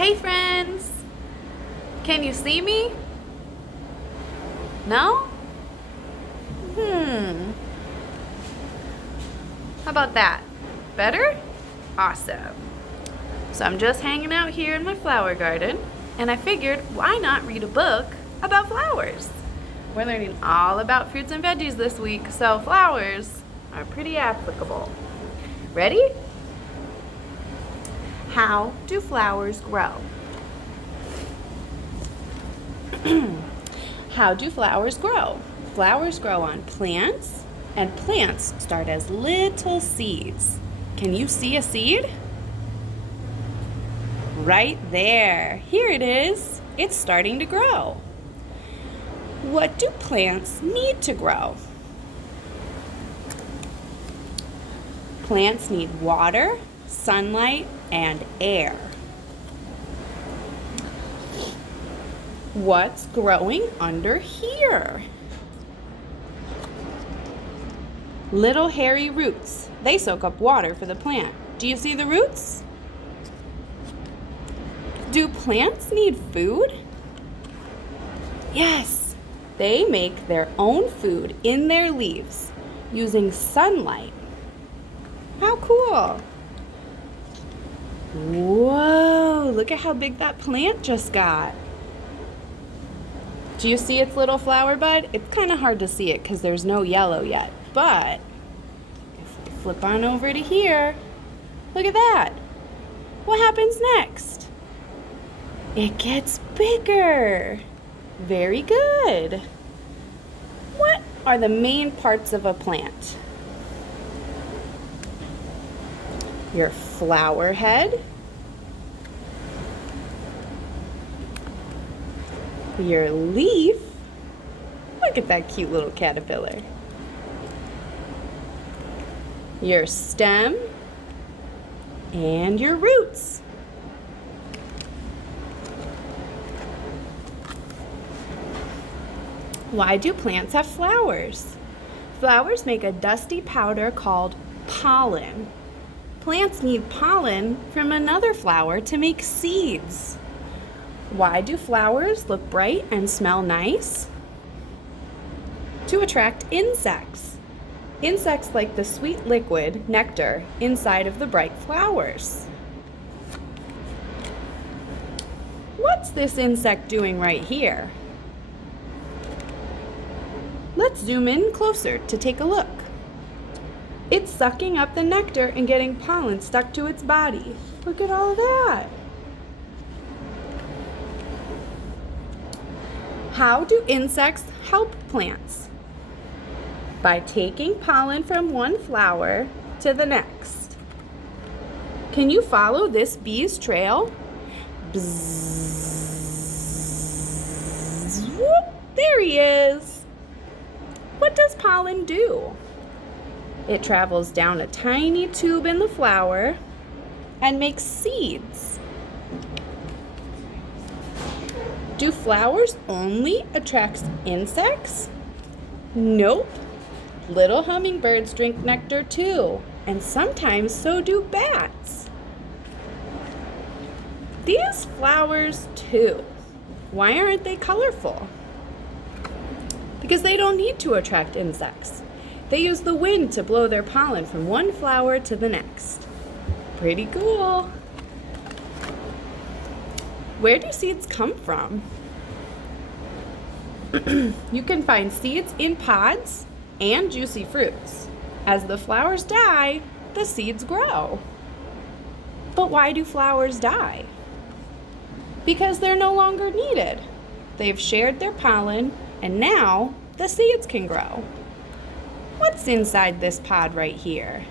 Hey friends! Can you see me? No? How about that? Better? Awesome. So I'm just hanging out here in my flower garden, and I figured why not read a book about flowers? We're learning all about fruits and veggies this week, so flowers are pretty applicable. Ready? How do flowers grow? How do flowers grow? Flowers grow on plants, and plants start as little seeds. Can you see a seed? Right there. Here it is. It's starting to grow. What do plants need to grow? Plants need water, sunlight, and air. What's growing under here? Little hairy roots. They soak up water for the plant. Do you see the roots? Do plants need food? Yes, they make their own food in their leaves using sunlight. How cool! Whoa, look at how big that plant just got. Do you see its little flower bud? It's kind of hard to see it because there's no yellow yet. But if we flip on over to here, look at that. What happens next? It gets bigger. Very good. What are the main parts of a plant? Your flower head, your leaf. Look at that cute little caterpillar. Your stem and your roots. Why do plants have flowers? Flowers make a dusty powder called pollen. Plants need pollen from another flower to make seeds. Why do flowers look bright and smell nice? To attract insects. Insects like the sweet liquid, nectar, inside of the bright flowers. What's this insect doing right here? Let's zoom in closer to take a look. It's sucking up the nectar and getting pollen stuck to its body. Look at all of that. How do insects help plants? By taking pollen from one flower to the next. Can you follow this bee's trail? Bzzz. Whoop, there he is. What does pollen do? It travels down a tiny tube in the flower and makes seeds. Do flowers only attract insects? Nope. Little hummingbirds drink nectar too, and sometimes so do bats. These flowers too. Why aren't they colorful? Because they don't need to attract insects. They use the wind to blow their pollen from one flower to the next. Pretty cool. Where do seeds come from? You can find seeds in pods and juicy fruits. As the flowers die, the seeds grow. But why do flowers die? Because they're no longer needed. They've shared their pollen, and now the seeds can grow. What's inside this pod right here?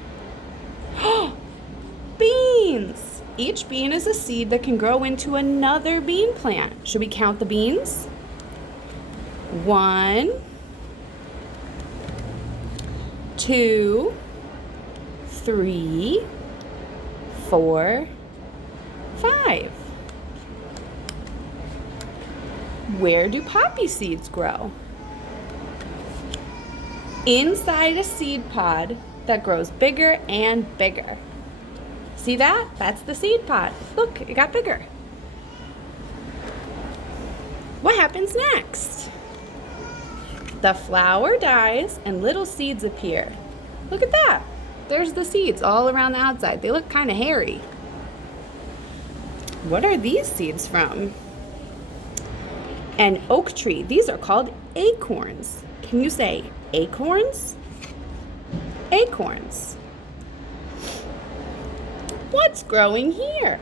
Beans! Each bean is a seed that can grow into another bean plant. Should we count the beans? 1, 2, 3, 4, 5. Where do poppy seeds grow? Inside a seed pod that grows bigger and bigger. See that? That's the seed pod. Look, it got bigger. What happens next? The flower dies and little seeds appear. Look at that. There's the seeds all around the outside. They look kind of hairy. What are these seeds from? An oak tree. These are called acorns. Can you say acorns? Acorns. What's growing here?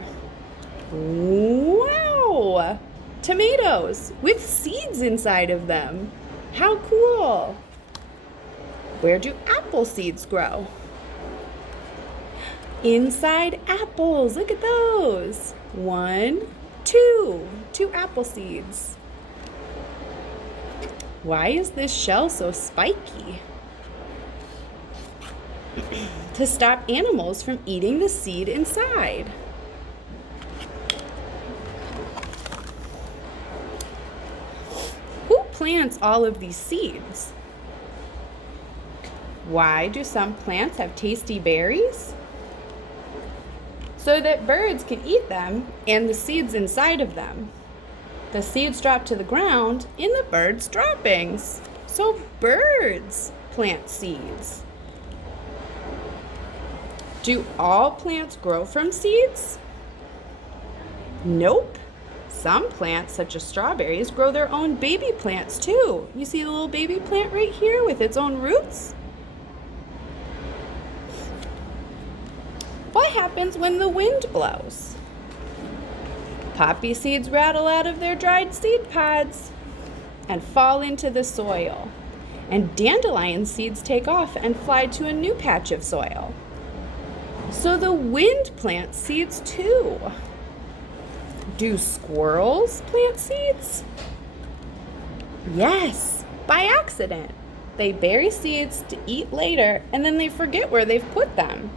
Wow! Tomatoes with seeds inside of them. How cool! Where do apple seeds grow? Inside apples. Look at those. 1, 2. 2 apple seeds. Why is this shell so spiky? To stop animals from eating the seed inside. Who plants all of these seeds? Why do some plants have tasty berries? So that birds can eat them and the seeds inside of them. The seeds drop to the ground in the birds' droppings. So birds plant seeds. Do all plants grow from seeds? Nope. Some plants, such as strawberries, grow their own baby plants too. You see the little baby plant right here with its own roots? What happens when the wind blows? Poppy seeds rattle out of their dried seed pods and fall into the soil. And dandelion seeds take off and fly to a new patch of soil. So the wind plants seeds too. Do squirrels plant seeds? Yes, by accident. They bury seeds to eat later and then they forget where they've put them.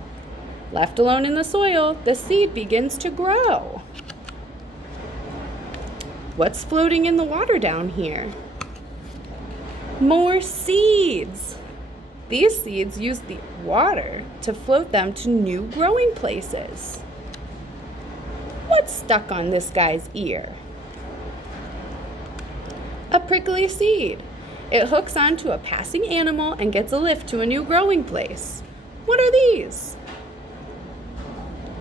Left alone in the soil, the seed begins to grow. What's floating in the water down here? More seeds. These seeds use the water to float them to new growing places. What's stuck on this guy's ear? A prickly seed. It hooks onto a passing animal and gets a lift to a new growing place. What are these?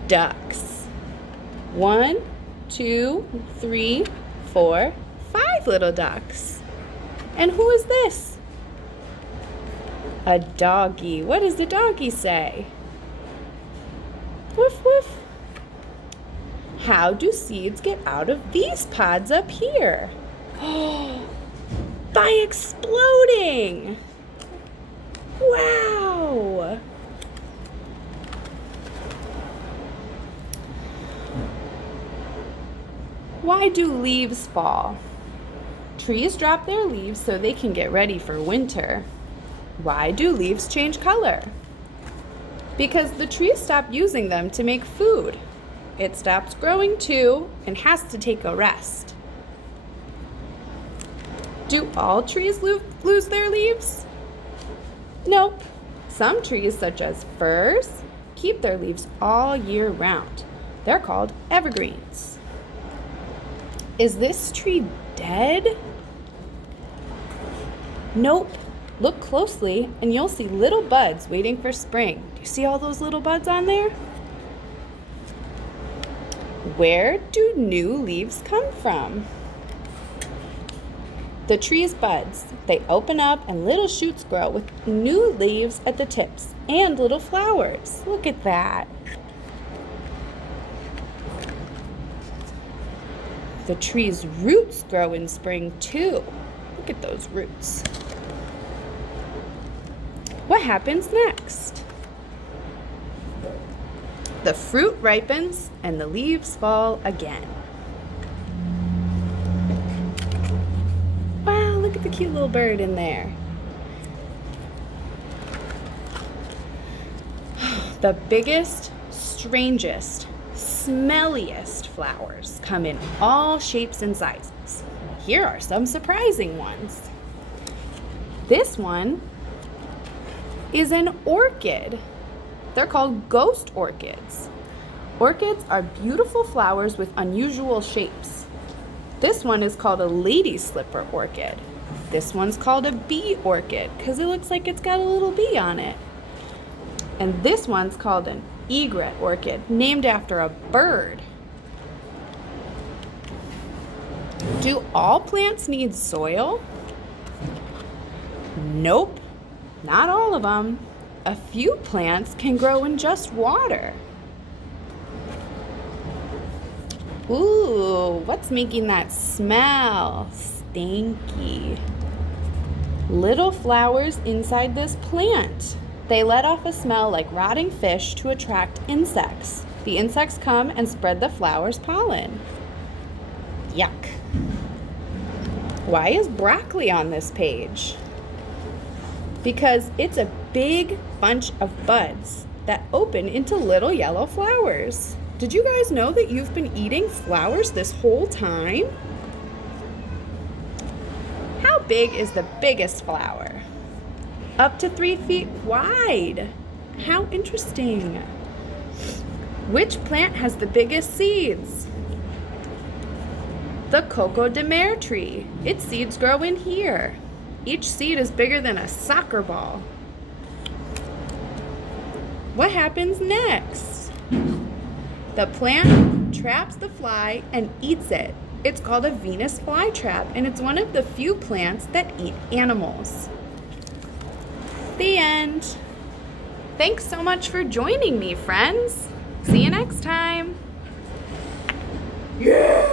Ducks. 1, 2, 3, 4, 5 little ducks. And who is this? A doggy. What does the doggy say? Woof, woof. How do seeds get out of these pods up here? By exploding! Wow! Why do leaves fall? Trees drop their leaves so they can get ready for winter. Why do leaves change color? Because the trees stop using them to make food. It stops growing too and has to take a rest. Do all trees lose their leaves? Nope. Some trees, such as firs, keep their leaves all year round. They're called evergreens. Is this tree dead? Nope. Look closely and you'll see little buds waiting for spring. Do you see all those little buds on there? Where do new leaves come from? The tree's buds. They open up and little shoots grow with new leaves at the tips and little flowers. Look at that. The tree's roots grow in spring too. Look at those roots. What happens next? The fruit ripens and the leaves fall again. Wow, look at the cute little bird in there. The biggest, strangest, smelliest flowers come in all shapes and sizes. Here are some surprising ones. This one is an orchid. They're called ghost orchids. Orchids are beautiful flowers with unusual shapes. This one is called a lady slipper orchid. This one's called a bee orchid because it looks like it's got a little bee on it. And this one's called an egret orchid, named after a bird. Do all plants need soil? Nope, not all of them. A few plants can grow in just water. Ooh, what's making that smell? Stinky. Little flowers inside this plant. They let off a smell like rotting fish to attract insects. The insects come and spread the flower's pollen. Yuck. Why is broccoli on this page? Because it's a big bunch of buds that open into little yellow flowers. Did you guys know that you've been eating flowers this whole time? How big is the biggest flower? Up to 3 feet wide. How interesting. Which plant has the biggest seeds? The Coco de Mer tree. Its seeds grow in here. Each seed is bigger than a soccer ball. What happens next? The plant traps the fly and eats it. It's called a Venus flytrap, and it's one of the few plants that eat animals. The end. Thanks so much for joining me, friends. See you next time. Yeah!